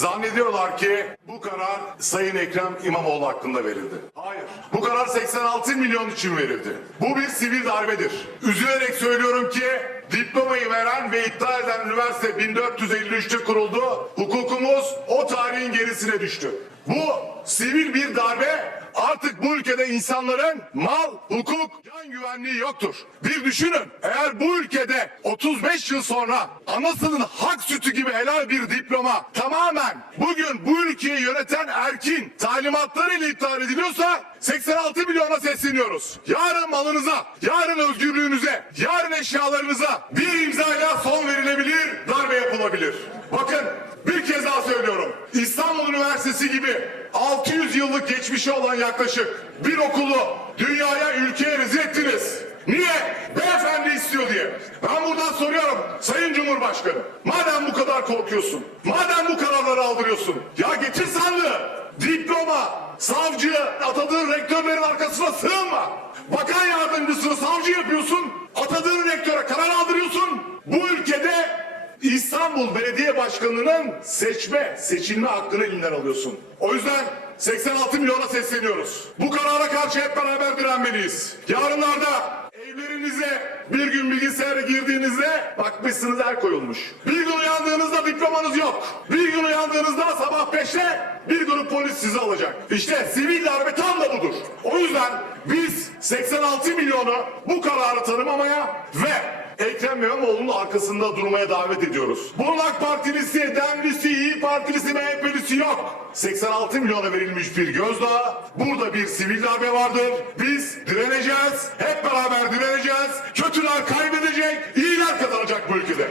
Zannediyorlar ki bu karar Sayın Ekrem İmamoğlu hakkında verildi. Hayır. Bu karar 86 milyon için verildi. Bu bir sivil darbedir. Üzülerek söylüyorum ki diplomayı veren ve iddia eden üniversite 1453'te kuruldu. Hukukumuz o tarihin gerisine düştü. Bu sivil bir darbe Artık bu ülkede insanların mal, hukuk, can güvenliği yoktur. Bir düşünün. Eğer bu ülkede 35 yıl sonra anasının hak sütü gibi helal bir diploma tamamen bugün bu ülkeyi yöneten erkin talimatlarıyla iptal ediliyorsa 86 milyona sesleniyoruz. Yarın malınıza, yarın özgürlüğünüze, yarın eşyalarınıza bir imzayla son verilebilir, darbe yapılabilir. Bakın bir kez daha söylüyorum. İstanbul Üniversitesi gibi 600 yıllık geçmişi olan yaklaşık bir okulu dünyaya ülkeye rezil ettiniz. Niye? Beyefendi istiyor diye. Ben buradan soruyorum Sayın Cumhurbaşkanı. Madem bu kadar korkuyorsun, madem bu kararları aldırıyorsun, ya getir sandığı. Diploma, savcı, atadığın rektörlerin arkasına sığınma. Bakan yardımcısını savcı yapıyorsun, atadığın rektöre karar aldırıyorsun. İstanbul Belediye Başkanı'nın seçme, seçilme hakkını elinden alıyorsun. O yüzden 86 milyona sesleniyoruz. Bu karara karşı hep beraber direnmeliyiz. Yarınlarda evlerinize bir gün bilgisayara girdiğinizde bakmışsınız el koyulmuş. Bir gün uyandığınızda diplomanız yok. Bir gün uyandığınızda sabah 5'te bir grup polis sizi alacak. İşte sivil darbe tam da budur. O yüzden biz 86 milyonu bu kararı tanımamaya ve Ekrem İmamoğlu'nun arkasında durmaya davet ediyoruz. Bunun AK Partilisi, Demlisi, İyi Partilisi, MHP'lisi yok. 86 milyona verilmiş bir gözdağı. Burada bir sivil darbe vardır. Biz direneceğiz. Hep beraber direneceğiz. Kötüler kaybedecek, iyiler kazanacak bu ülkede.